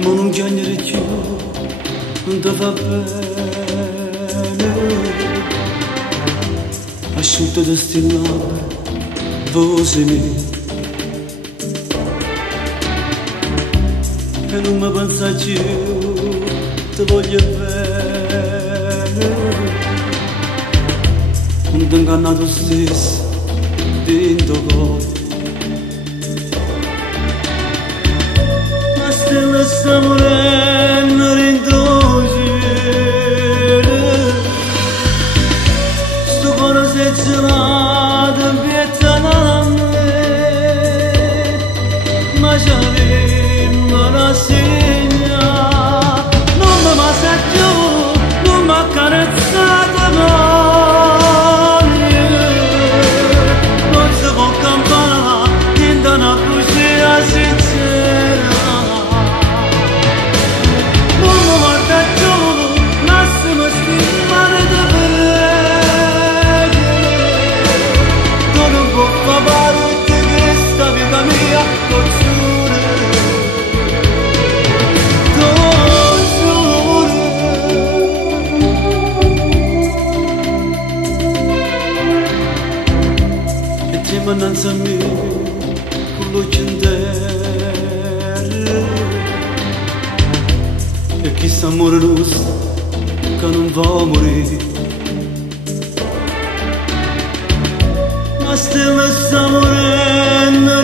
Ma non chiamare più, non ti fa bene. Asciutto da stillare, voce mia. E non mi pensa più, ti voglio bene. Non ti ingannato stesso, dentro cuore. Stella sta morendo dentro cielo. Sto cuore si è gelato, pietà da me. Ma ci avemmo la segna. Non mi passa più, non mi accarezzato mai. Non si può campare, niente una bugia sincera. Innanzi a me con l'occhio intero e chissà amore nostro che non va a morire. Ma stella sta morendo